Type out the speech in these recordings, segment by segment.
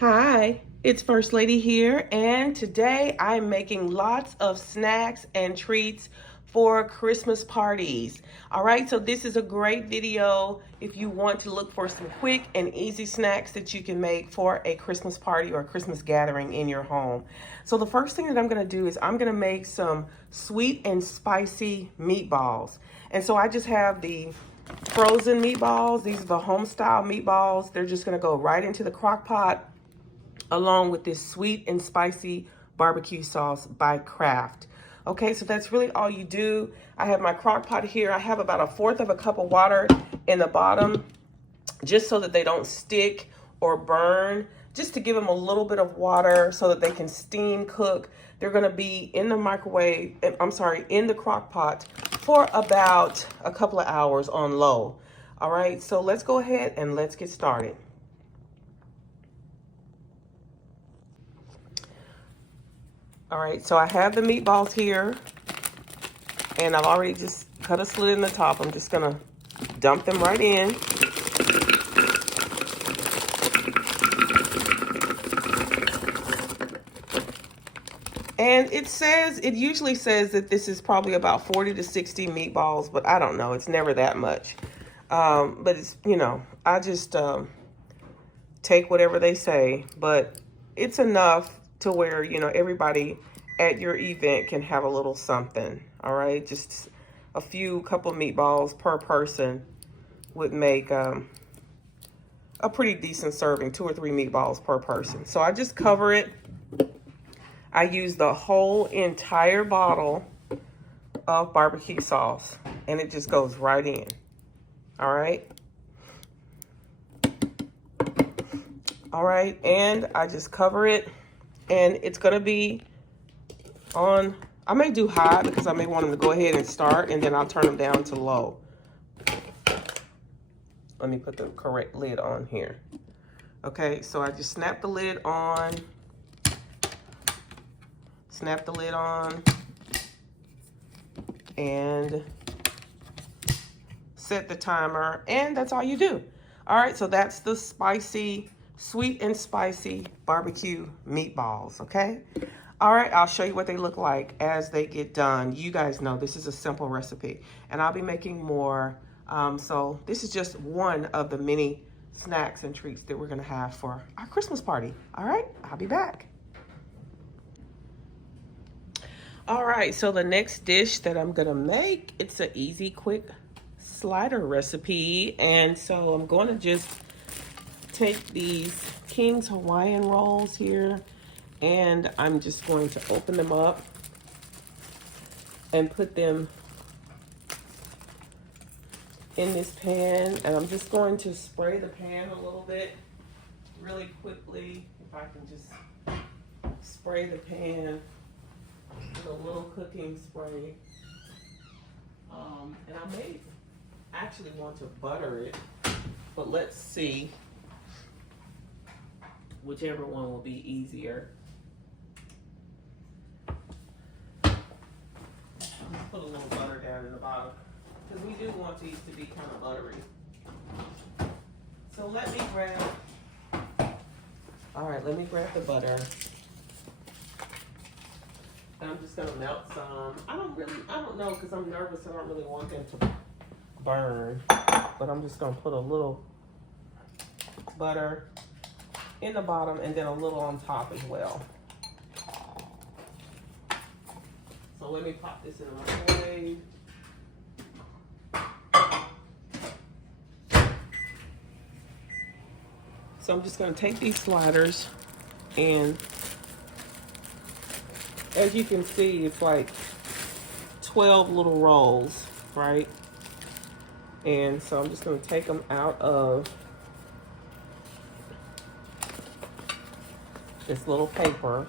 Hi, it's First Lady here, and today I'm making lots of snacks and treats for Christmas parties. All right, so this is a great video if you want to look for some quick and easy snacks that you can make for a Christmas party or a Christmas gathering in your home. So the first thing that I'm gonna do is I'm gonna make some sweet and spicy meatballs. And so I just have the frozen meatballs. These are the home style meatballs. They're just gonna go right into the crock pot along with this sweet and spicy barbecue sauce by Kraft. Okay, so that's really all you do. I have my crock pot here. I have about 1/4 of a cup of water in the bottom just so that they don't stick or burn, just to give them a little bit of water so that they can steam cook. They're gonna be in the microwave, in the crock pot for about a couple of hours on low. All right, so let's go ahead and let's get started. All right, so I have the meatballs here, and I've already just cut a slit in the top. I'm just gonna dump them right in. And it usually says that this is probably about 40 to 60 meatballs, but I don't know. It's never that much. But it's, I just take whatever they say, but it's enough to where, everybody at your event can have a little something. All right, just a couple meatballs per person would make a pretty decent serving, 2 or 3 meatballs per person. So I just cover it. I use the whole entire bottle of barbecue sauce, and it just goes right in. All right. All right, and I just cover it, and it's gonna be on, I may do high because I may want them to go ahead and start, and then I'll turn them down to low. Let me put the correct lid on here. Okay, so I just snap the lid on, and set the timer, and that's all you do. All right, so that's the sweet and spicy barbecue meatballs, okay? All right, I'll show you what they look like as they get done. You guys know this is a simple recipe, and I'll be making more. So this is just one of the many snacks and treats that we're gonna have for our Christmas party. All right, I'll be back. All right, so the next dish that I'm gonna make, it's an easy, quick slider recipe. And so I'm going to just take these King's Hawaiian rolls here, and I'm just going to open them up and put them in this pan. And I'm just going to spray the pan a little bit really quickly. If I can just spray the pan with a little cooking spray. And I may actually want to butter it, but let's see whichever one will be easier. Just put a little butter down in the bottom because we do want these to be kind of buttery. So let me grab the butter. And I'm just gonna melt some. I don't know, because I'm nervous. I don't really want them to burn, but I'm just gonna put a little butter in the bottom and then a little on top as well. So let me pop this in the microwave. So I'm just gonna take these sliders, and as you can see, it's like 12 little rolls, right? And so I'm just gonna take them out of this little paper.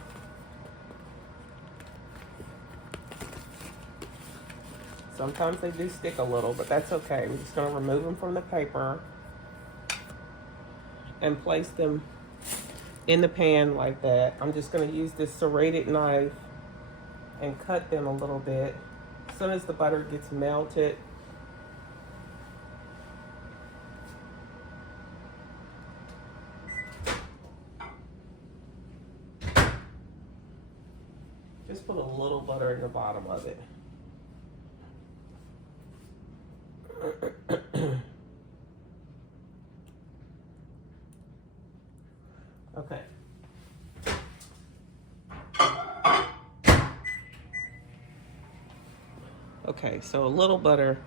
Sometimes they do stick a little, but that's okay. I'm just gonna remove them from the paper and place them in the pan like that. I'm just gonna use this serrated knife and cut them a little bit. As soon as the butter gets melted, Just put a little butter in the bottom of it. Okay. Okay, so a little butter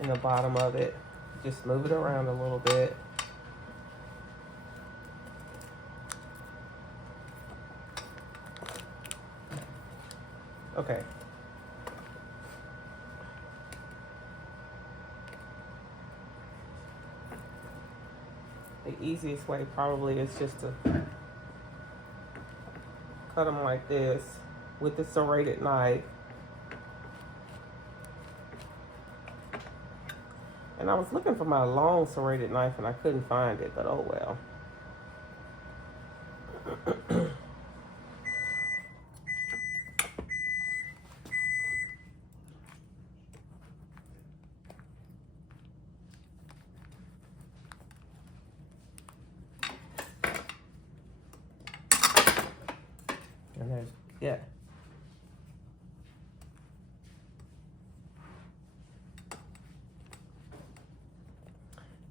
in the bottom of it. Just move it around a little bit. Okay. The easiest way probably is just to cut them like this with the serrated knife. And I was looking for my long serrated knife and I couldn't find it, but oh well. And there's, yeah.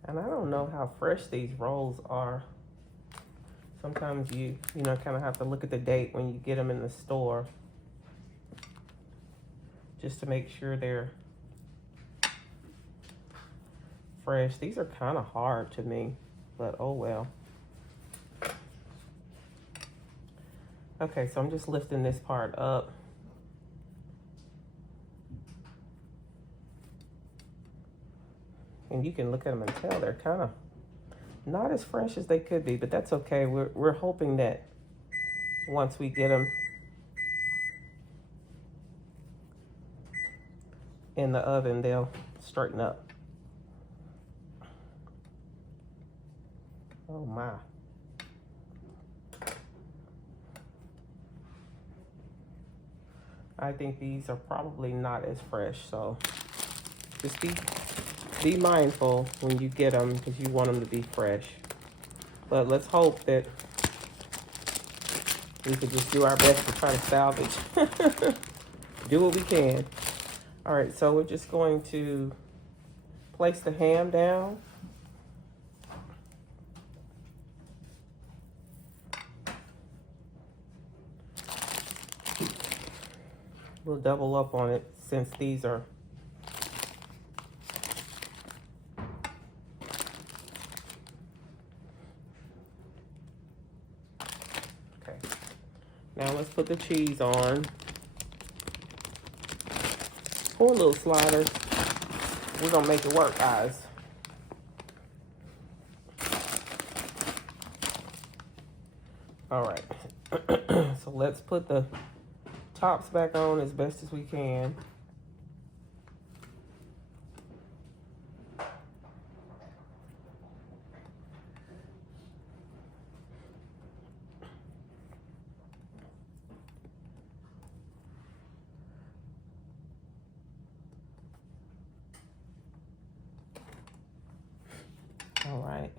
And I don't know how fresh these rolls are. Sometimes you know, kind of have to look at the date when you get them in the store, just to make sure they're fresh. These are kind of hard to me, but oh well. Okay, so I'm just lifting this part up. And you can look at them and tell they're kind of not as fresh as they could be, but that's okay. We're hoping that once we get them in the oven, they'll straighten up. Oh my. I think these are probably not as fresh, so just be mindful when you get them because you want them to be fresh. But let's hope that we can just do our best to try to salvage. Do what we can. All right, so we're just going to place the ham down. We'll double up on it since these are okay. Now let's put the cheese on. Poor little sliders. We're gonna make it work, guys. All right. So let's put the tops back on as best as we can. All right.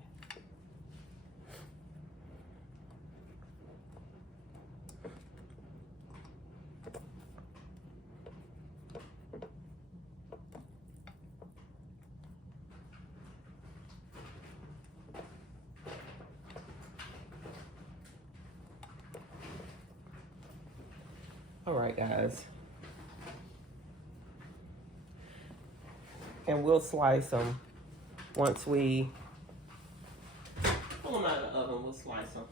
All right, guys. And we'll slice them once we pull them out of the oven. We'll slice them.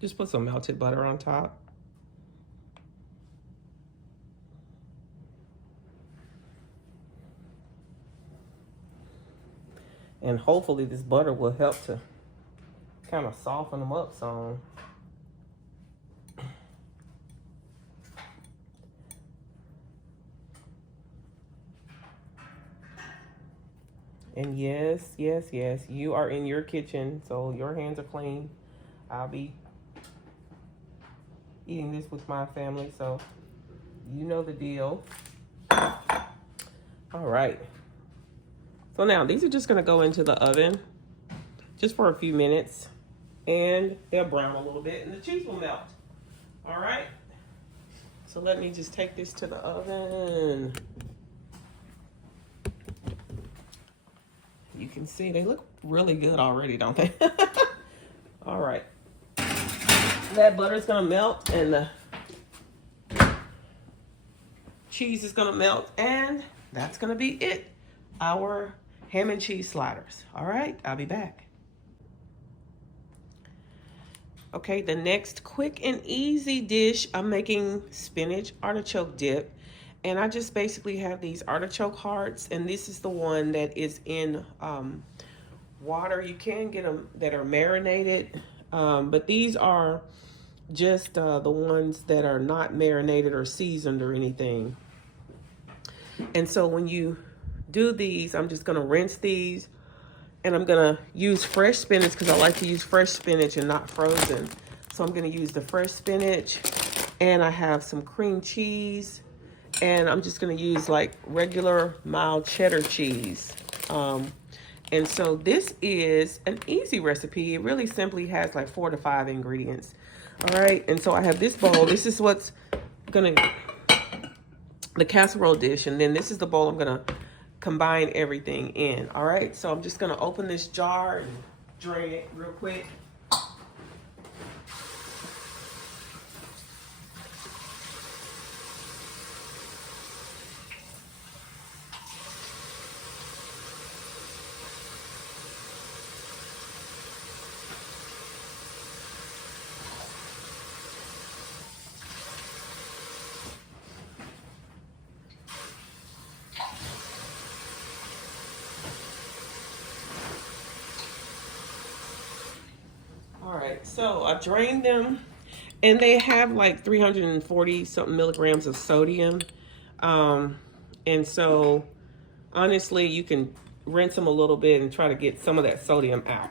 Just put some melted butter on top. And hopefully this butter will help to kind of soften them up some. And yes, yes, yes, you are in your kitchen, so your hands are clean. I'll be eating this with my family, so you know the deal. All right. So now these are just gonna go into the oven just for a few minutes and they'll brown a little bit and the cheese will melt. All right. So let me just take this to the oven. You can see they look really good already, don't they? All right. That butter's gonna melt and the cheese is gonna melt, and that's gonna be it. Our ham and cheese sliders. All right, I'll be back. Okay, the next quick and easy dish, I'm making spinach artichoke dip. And I just basically have these artichoke hearts, and this is the one that is in water. You can get them that are marinated, but these are just the ones that are not marinated or seasoned or anything. And so when you do these, I'm just gonna rinse these, and I'm gonna use fresh spinach because I like to use fresh spinach and not frozen. So I'm gonna use the fresh spinach, and I have some cream cheese, and I'm just gonna use like regular mild cheddar cheese. And so this is an easy recipe. It really simply has like 4 to 5 ingredients. All right, and so I have this bowl. This is what's gonna, the casserole dish, and then this is the bowl I'm gonna combine everything in. All right, so I'm just gonna open this jar and drain it real quick. All right, so I drained them, and they have like 340 something milligrams of sodium. And so honestly, you can rinse them a little bit and try to get some of that sodium out.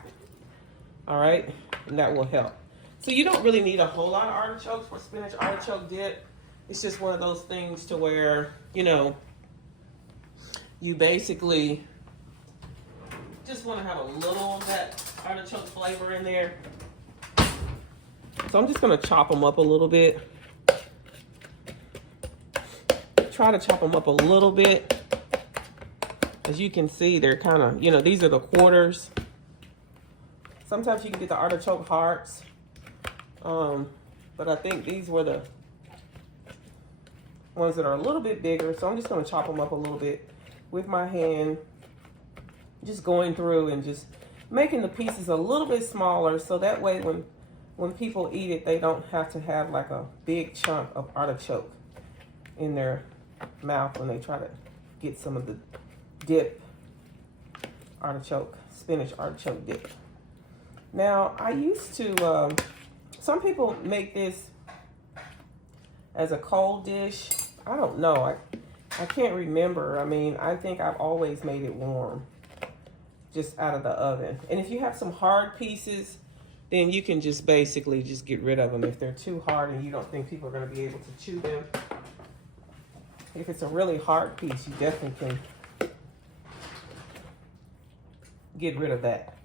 All right, and that will help. So you don't really need a whole lot of artichokes for spinach artichoke dip. It's just one of those things to where, you know, you basically just want to have a little of that artichoke flavor in there. So I'm just gonna chop them up a little bit. Try to chop them up a little bit. As you can see, they're kind of, you know, these are the quarters. Sometimes you can get the artichoke hearts. But I think these were the ones that are a little bit bigger. So I'm just gonna chop them up a little bit with my hand. Just going through and just making the pieces a little bit smaller, so that way when people eat it, they don't have to have like a big chunk of artichoke in their mouth when they try to get some of the dip, spinach artichoke dip. Now, I used to, some people make this as a cold dish. I don't know, I can't remember. I mean, I think I've always made it warm, just out of the oven. And if you have some hard pieces, then you can just basically just get rid of them if they're too hard and you don't think people are going to be able to chew them. If it's a really hard piece, you definitely can get rid of that.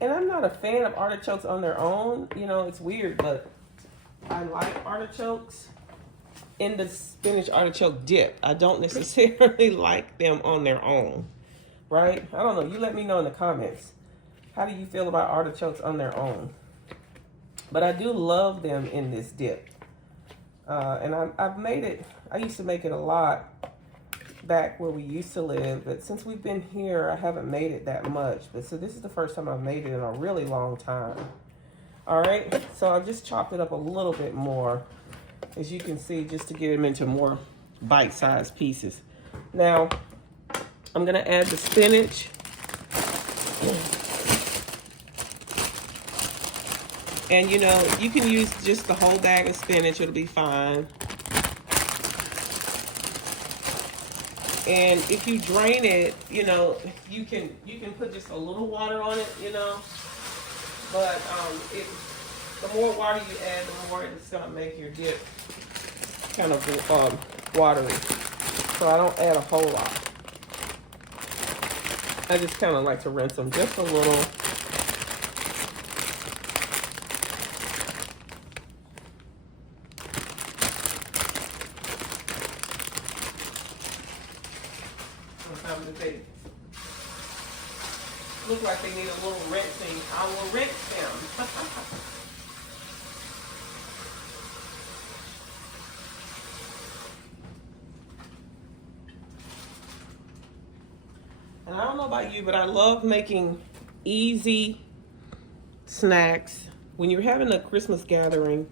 And I'm not a fan of artichokes on their own. You know, it's weird, but I like artichokes in the spinach artichoke dip. I don't necessarily like them on their own, right? I don't know. You let me know in the comments. How do you feel about artichokes on their own? But I do love them in this dip. And I've made it, I used to make it a lot back where we used to live, but since we've been here, I haven't made it that much. But so this is the first time I've made it in a really long time. All right, so I just chopped it up a little bit more, as you can see, just to get them into more bite-sized pieces. Now, I'm gonna add the spinach. And you know, you can use just the whole bag of spinach, it'll be fine. And if you drain it, you know, you can put just a little water on it, you know. But the more water you add, the more it's gonna make your dip kind of watery. So I don't add a whole lot. I just kind of like to rinse them just a little. Sometimes they look like they need a little rinsing. I will rinse them. And I don't know about you, but I love making easy snacks. When you're having a Christmas gathering,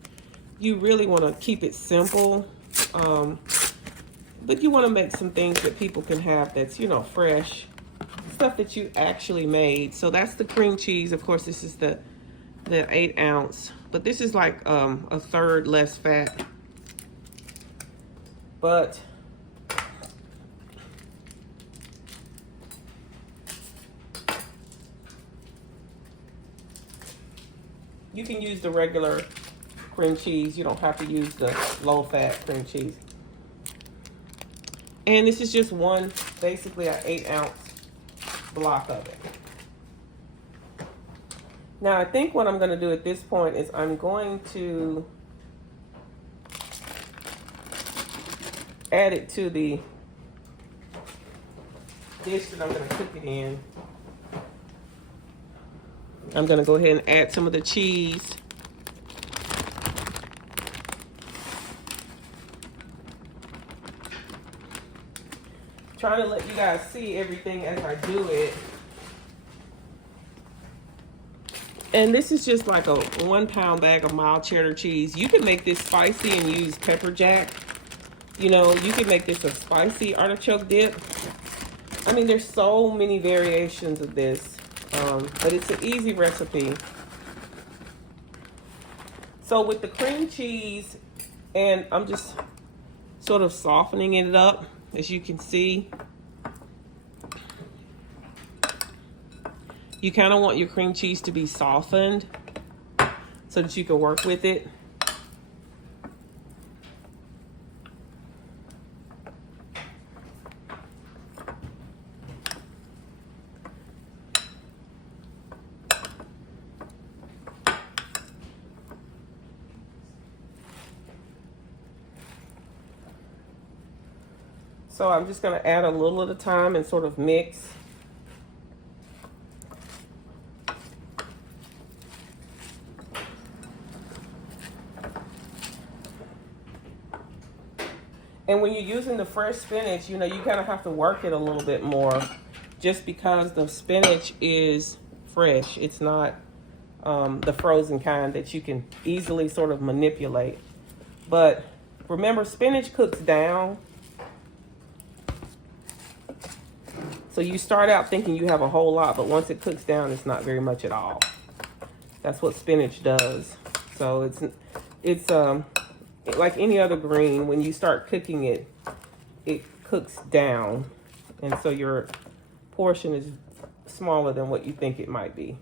you really want to keep it simple. But you want to make some things that people can have that's, you know, fresh. Stuff that you actually made. So that's the cream cheese. Of course, this is the 8 ounce. But this is like a third less fat. But you can use the regular cream cheese. You don't have to use the low-fat cream cheese. And this is just one, basically an 8 ounce block of it. Now, I think what I'm going to do at this point is I'm going to add it to the dish that I'm going to cook it in. I'm going to go ahead and add some of the cheese. Trying to let you guys see everything as I do it. And this is just like a 1 pound bag of mild cheddar cheese. You can make this spicy and use pepper jack. You know, you can make this a spicy artichoke dip. I mean, there's so many variations of this, but it's an easy recipe. So with the cream cheese, and I'm just sort of softening it up, as you can see. You kind of want your cream cheese to be softened so that you can work with it. So I'm just going to add a little at a time and sort of mix. And when you're using the fresh spinach, you know, you kind of have to work it a little bit more just because the spinach is fresh. It's not the frozen kind that you can easily sort of manipulate. But remember, spinach cooks down. So you start out thinking you have a whole lot, but once it cooks down, it's not very much at all. That's what spinach does. So it's like any other green. When you start cooking it, it cooks down, and so your portion is smaller than what you think it might be.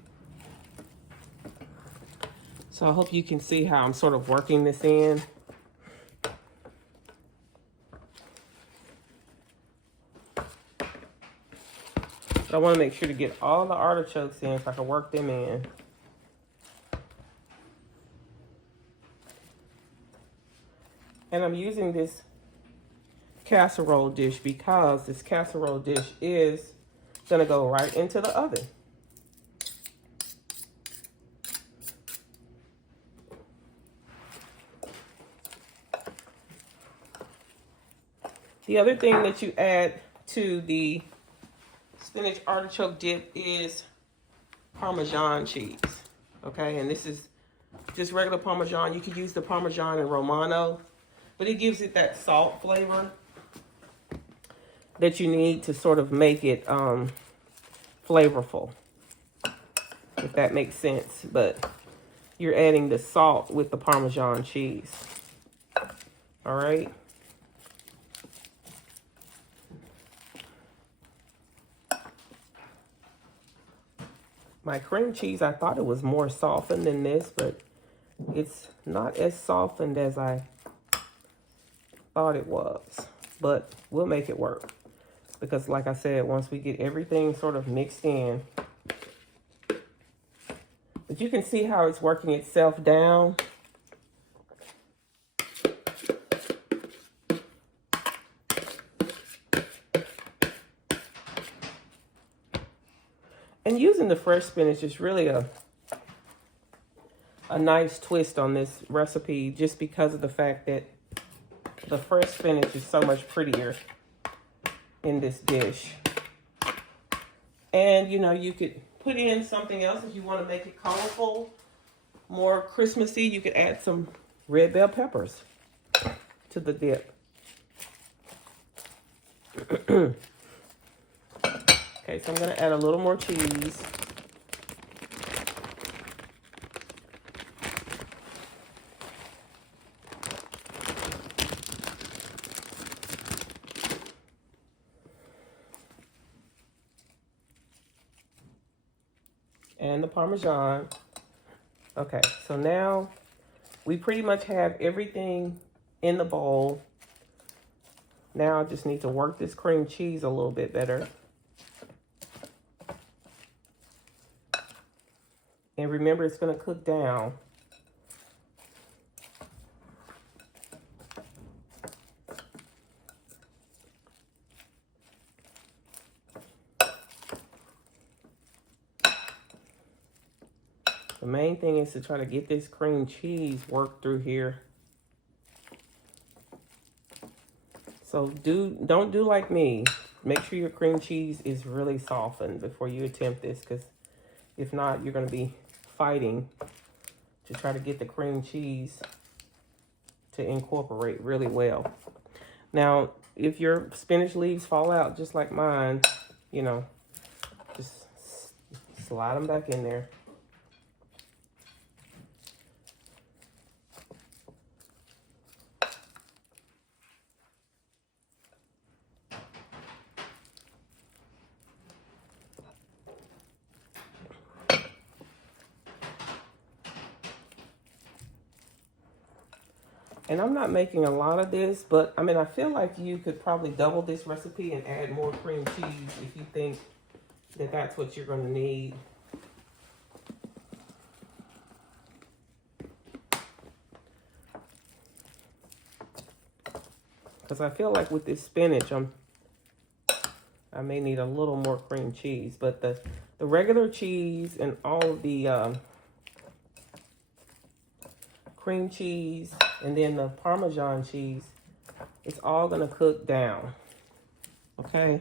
So I hope you can see how I'm sort of working this in. I want to make sure to get all the artichokes in so I can work them in. And I'm using this casserole dish because this casserole dish is going to go right into the oven. The other thing that you add to the spinach artichoke dip is Parmesan cheese, okay? And this is just regular Parmesan. You could use the Parmesan and Romano, but it gives it that salt flavor that you need to sort of make it flavorful, if that makes sense. But you're adding the salt with the Parmesan cheese, all right? My cream cheese, I thought it was more softened than this, but it's not as softened as I thought it was. But we'll make it work. because like I said, once we get everything sort of mixed in, but you can see how it's working itself down. And using the fresh spinach is really a nice twist on this recipe, just because of the fact that the fresh spinach is so much prettier in this dish. And you know, you could put in something else if you want to make it colorful, more Christmassy. You could add some red bell peppers to the dip. Okay, so I'm going to add a little more cheese. And the Parmesan. Okay, so now we pretty much have everything in the bowl. Now I just need to work this cream cheese a little bit better. And remember, it's going to cook down. The main thing is to try to get this cream cheese worked through here. So don't do like me. Make sure your cream cheese is really softened before you attempt this, because if not, you're going to be fighting to try to get the cream cheese to incorporate really well. Now, if your spinach leaves fall out just like mine, you know, just slide them back in there. And I'm not making a lot of this, but I mean, I feel like you could probably double this recipe and add more cream cheese if you think that that's what you're going to need. Because I feel like with this spinach, I may need a little more cream cheese, but the regular cheese and all of the cream cheese and then the Parmesan cheese, it's all gonna cook down, okay?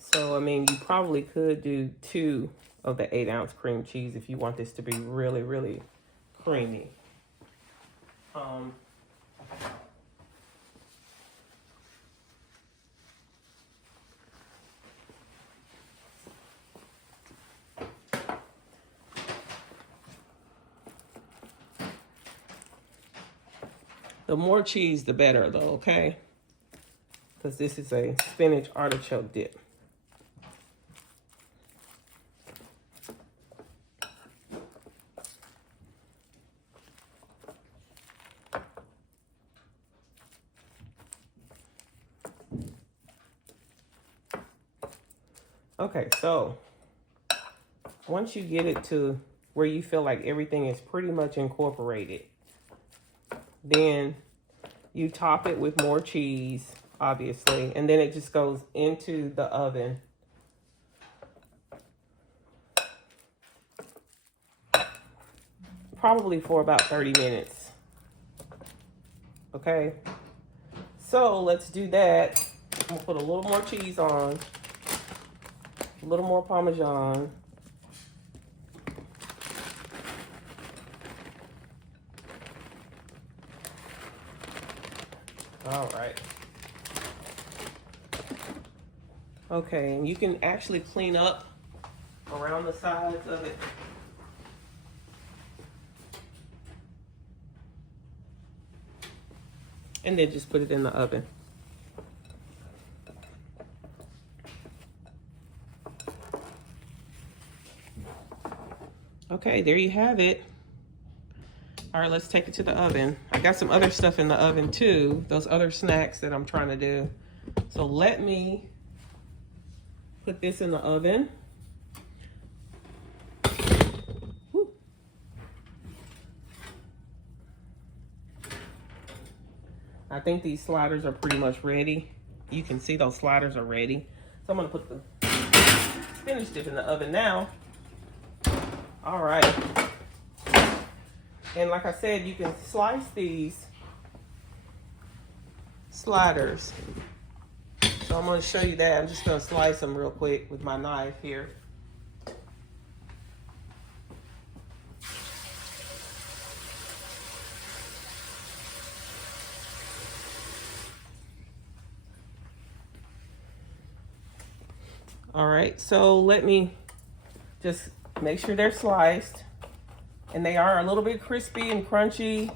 So, I mean, you probably could do 2 of the 8-ounce cream cheese if you want this to be really, really creamy. The more cheese, the better, though, okay? Because this is a spinach artichoke dip. Okay, so once you get it to where you feel like everything is pretty much incorporated, then you top it with more cheese, obviously, and then it just goes into the oven. Probably for about 30 minutes. Okay, so let's do that. I'm gonna put a little more cheese on, a little more Parmesan. All right. Okay, and you can actually clean up around the sides of it. And then just put it in the oven. Okay, there you have it. All right, let's take it to the oven. I got some other stuff in the oven too, those other snacks that I'm trying to do. So let me put this in the oven. Whew. I think these sliders are pretty much ready. You can see those sliders are ready. So I'm gonna put the spinach dip in the oven now. All right. And like I said, you can slice these sliders. So I'm going to show you that. I'm just going to slice them real quick with my knife here. All right, so let me just make sure they're sliced. And they are a little bit crispy and crunchy.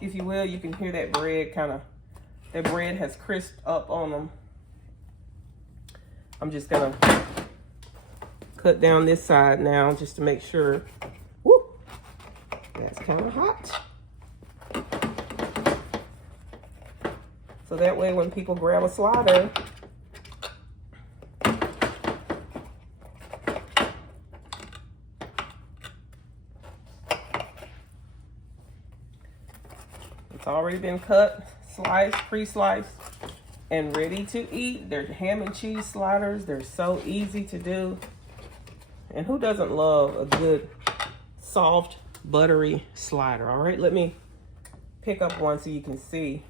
If you will, you can hear that bread that bread has crisped up on them. I'm just gonna cut down this side now just to make sure. Woo! That's kind of hot. So that way when people grab a slider, it's already been cut, sliced, pre-sliced, and ready to eat. They're ham and cheese sliders. They're so easy to do. And who doesn't love a good, soft, buttery slider? All right, let me pick up one so you can see.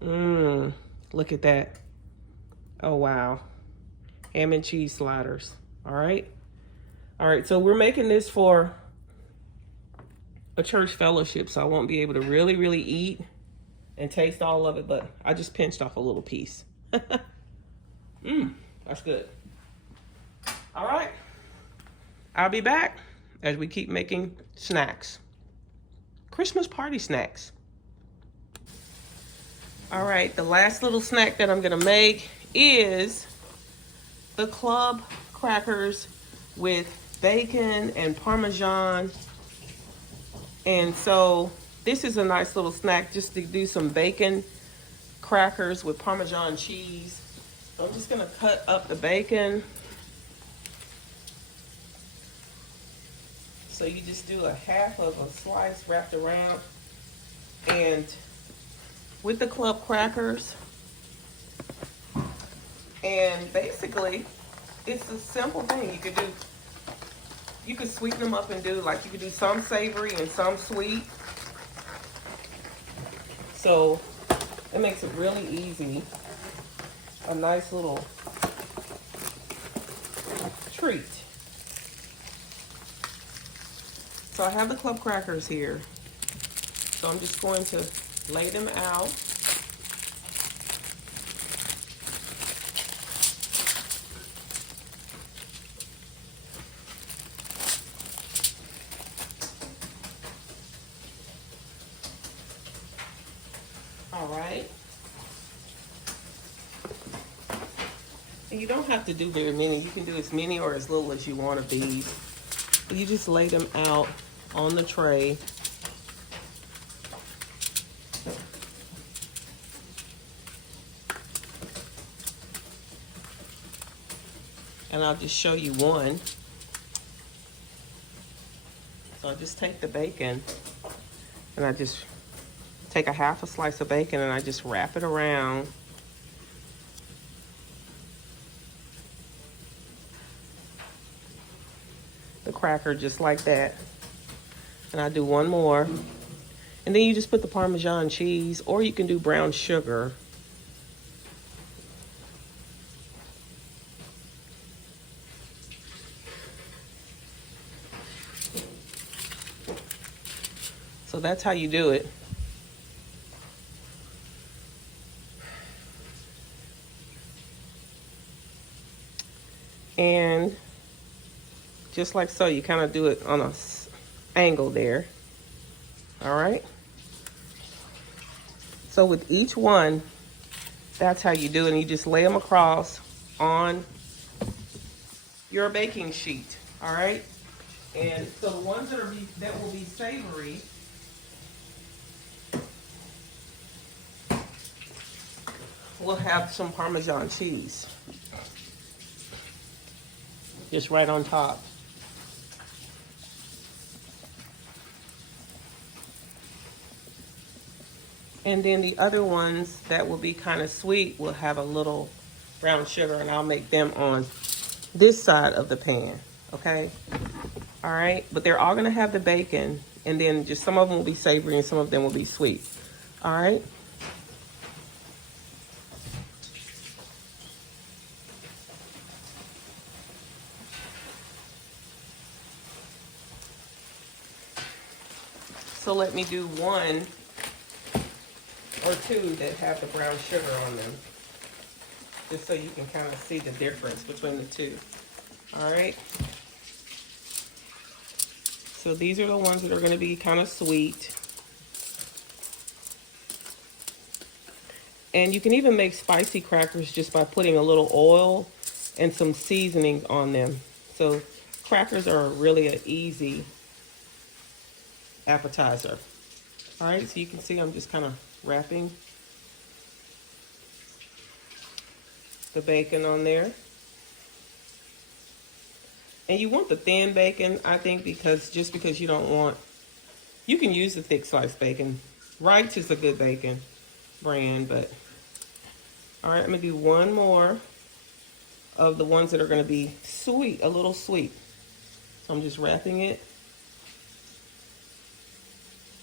Look at that. Oh, wow. Ham and cheese sliders. All right. All right, so we're making this for a church fellowship, so I won't be able to really eat and taste all of it, but I just pinched off a little piece. That's good. All right, I'll be back as we keep making snacks, Christmas party snacks. All right, the last little snack that I'm gonna make is the club crackers with bacon and Parmesan. And so this is a nice little snack just to do some bacon crackers with Parmesan cheese. So I'm just gonna cut up the bacon. So you just do a half of a slice wrapped around. And with the club crackers, and basically it's a simple thing. You could sweeten them up and do, like, you could do some savory and some sweet. So it makes it really easy. A nice little treat. So I have the club crackers here. So I'm just going to lay them out. All right. And you don't have to do very many. You can do as many or as little as you want of these. You just lay them out on the tray. And I'll just show you one. So I just take the bacon and I just take a half a slice of bacon and I just wrap it around. The cracker just like that. And I do one more. And then you just put the Parmesan cheese, or you can do brown sugar. So that's how you do it. And just like so, you kind of do it on a angle there. All right. So with each one, that's how you do it. And you just lay them across on your baking sheet, all right? And so the ones that will be savory, will have some Parmesan cheese just right on top. And then the other ones that will be kind of sweet will have a little brown sugar, and I'll make them on this side of the pan, okay? All right, but they're all gonna have the bacon, and then just some of them will be savory and some of them will be sweet, all right? So let me do one or two that have the brown sugar on them, just so you can kind of see the difference between the two, all right? So these are the ones that are gonna be kind of sweet. And you can even make spicy crackers just by putting a little oil and some seasonings on them. So crackers are really an easy appetizer. All right, so you can see I'm just kind of wrapping the bacon on there. And you want the thin bacon, I think, because you don't want, you can use the thick sliced bacon. Wright's is a good bacon brand, but all right, I'm gonna do one more of the ones that are gonna be sweet, a little sweet. So I'm just wrapping it.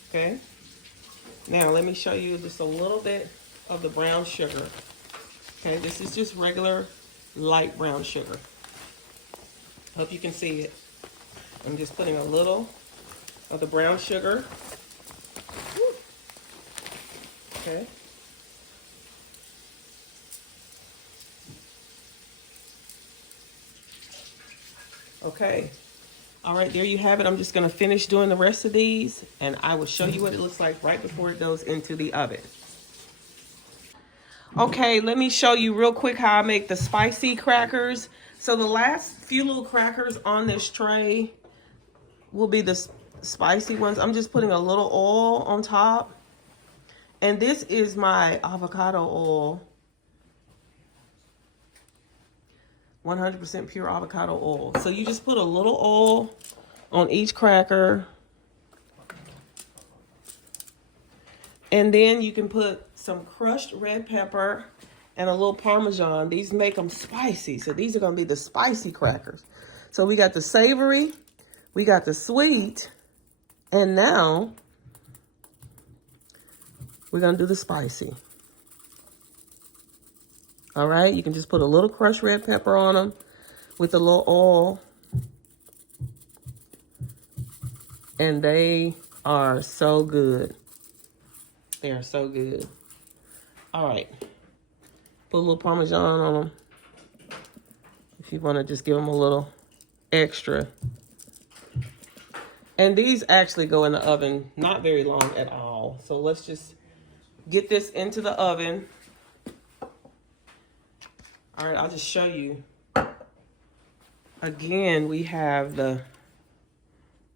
Okay. Now let me show you just a little bit of the brown sugar. Okay, this is just regular light brown sugar. Hope you can see it. I'm just putting a little of the brown sugar. Woo. Okay. Okay. All right, there you have it. I'm just gonna finish doing the rest of these, and I will show you what it looks like right before it goes into the oven. Okay, let me show you real quick how I make the spicy crackers. So the last few little crackers on this tray will be the spicy ones. I'm just putting a little oil on top. And this is my avocado oil. 100% pure avocado oil. So you just put a little oil on each cracker. And then you can put some crushed red pepper and a little Parmesan. These make them spicy. So these are gonna be the spicy crackers. So we got the savory, we got the sweet, and now we're gonna do the spicy. All right, you can just put a little crushed red pepper on them with a little oil. And they are so good. They are so good. All right, put a little Parmesan on them. If you wanna just give them a little extra. And these actually go in the oven not very long at all. So let's just get this into the oven. All right, I'll just show you. Again, we have the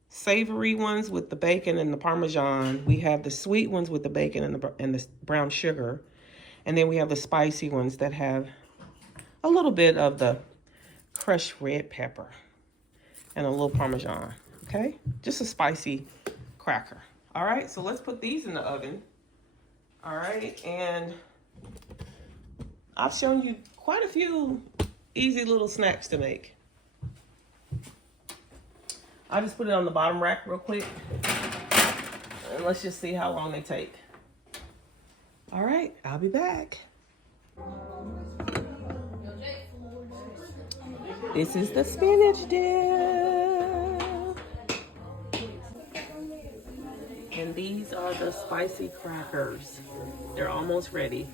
savory ones with the bacon and the Parmesan. We have the sweet ones with the bacon and the brown sugar. And then we have the spicy ones that have a little bit of the crushed red pepper and a little Parmesan, okay? Just a spicy cracker. All right, so let's put these in the oven. All right, and I've shown you quite a few easy little snacks to make. I'll just put it on the bottom rack real quick. And let's just see how long they take. All right, I'll be back. This is the spinach dip. And these are the spicy crackers. They're almost ready.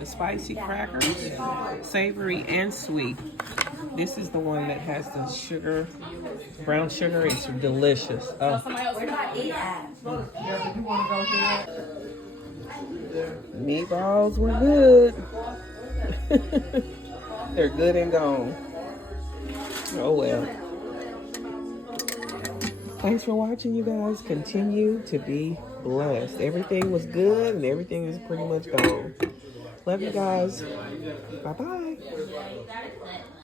The spicy crackers, savory and sweet. This is the one that has the sugar Brown sugar is delicious. Oh. Meatballs were good. They're good and gone. Oh well. Thanks for watching, you guys. Continue to be blessed. Everything was good and everything is pretty much gone. Love you guys. Bye-bye.